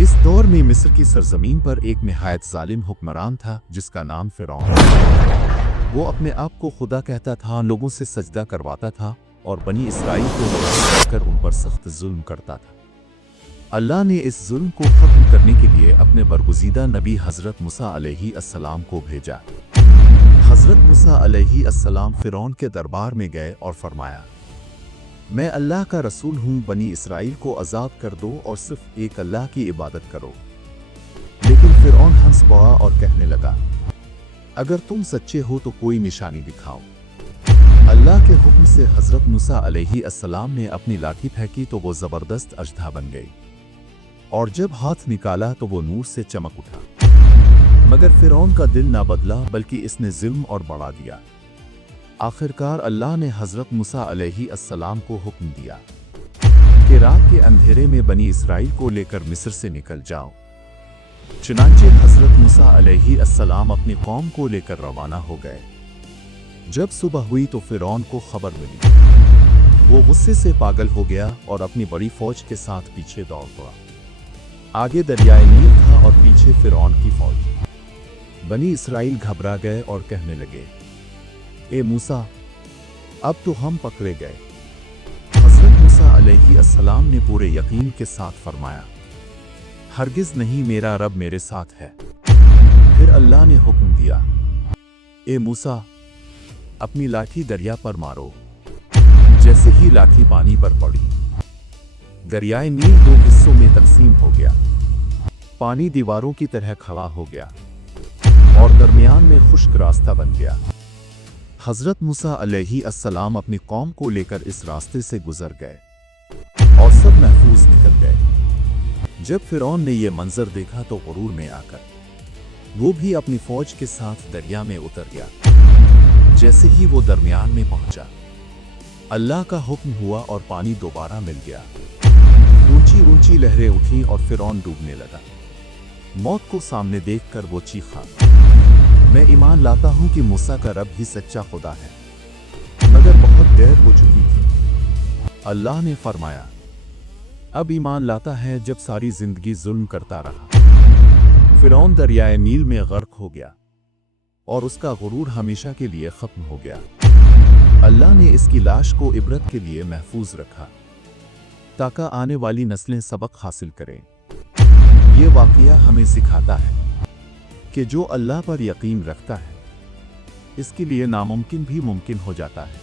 اس دور میں مصر کی سرزمین پر ایک نہایت ظالم حکمران تھا جس کا نام فرعون۔ وہ اپنے آپ کو خدا کہتا تھا، لوگوں سے سجدہ کرواتا تھا اور بنی اسرائیل کو لڑا کر ان پر سخت ظلم کرتا تھا۔ اللہ نے اس ظلم کو ختم کرنے کے لیے اپنے برگزیدہ نبی حضرت موسیٰ علیہ السلام کو بھیجا۔ حضرت موسیٰ علیہ السلام فرعون کے دربار میں گئے اور فرمایا، میں اللہ کا رسول ہوں، بنی اسرائیل کو آزاد کر دو اور صرف ایک اللہ کی عبادت کرو۔ لیکن فرعون ہنس پڑا اور کہنے لگا، اگر تم سچے ہو تو کوئی نشانی دکھاؤ۔ اللہ کے حکم سے حضرت موسیٰ علیہ السلام نے اپنی لاٹھی پھینکی تو وہ زبردست اژدھا بن گئی، اور جب ہاتھ نکالا تو وہ نور سے چمک اٹھا۔ مگر فرعون کا دل نہ بدلا بلکہ اس نے ظلم اور بڑھا دیا۔ آخرکار اللہ نے حضرت موسیٰ علیہ السلام کو حکم دیا کہ رات کے اندھیرے میں بنی اسرائیل کو لے کر مصر سے نکل جاؤ۔ چنانچہ حضرت موسیٰ علیہ السلام اپنی قوم کو لے کر روانہ ہو گئے۔ جب صبح ہوئی تو فرعون کو خبر ملی۔ وہ غصے سے پاگل ہو گیا اور اپنی بڑی فوج کے ساتھ پیچھے دوڑ پڑا۔ آگے دریائے نیل تھا اور پیچھے فرعون کی فوج۔ بنی اسرائیل گھبرا گئے اور کہنے لگے، اے موسیٰ، اب تو ہم پکڑے گئے۔ حضرت موسیٰ علیہ السلام نے پورے یقین کے ساتھ فرمایا، ہرگز نہیں، میرا رب میرے ساتھ ہے۔ پھر اللہ نے حکم دیا، اے موسیٰ، اپنی لاٹھی دریا پر مارو۔ جیسے ہی لاٹھی پانی پر پڑی، دریائے نیل دو حصوں میں تقسیم ہو گیا۔ پانی دیواروں کی طرح کھڑا ہو گیا اور درمیان میں خشک راستہ بن گیا۔ حضرت موسیٰ علیہ السلام اپنی قوم کو لے کر اس راستے سے گزر گئے اور سب محفوظ نکل گئے۔ جب فرعون نے یہ منظر دیکھا تو غرور میں آ کر وہ بھی اپنی فوج کے ساتھ دریا میں اتر گیا۔ جیسے ہی وہ درمیان میں پہنچا، اللہ کا حکم ہوا اور پانی دوبارہ مل گیا۔ اونچی اونچی لہریں اٹھیں اور فرعون ڈوبنے لگا۔ موت کو سامنے دیکھ کر وہ چیخا، میں ایمان لاتا ہوں کہ موسیٰ کا رب ہی سچا خدا ہے، مگر بہت دیر ہو چکی تھی۔ اللہ نے فرمایا، اب ایمان لاتا ہے جب ساری زندگی ظلم کرتا رہا۔ فرعون دریائے نیل میں غرق ہو گیا اور اس کا غرور ہمیشہ کے لیے ختم ہو گیا۔ اللہ نے اس کی لاش کو عبرت کے لیے محفوظ رکھا تاکہ آنے والی نسلیں سبق حاصل کریں۔ یہ واقعہ ہمیں سکھاتا ہے کہ جو اللہ پر یقین رکھتا ہے، اس کے لیے ناممکن بھی ممکن ہو جاتا ہے۔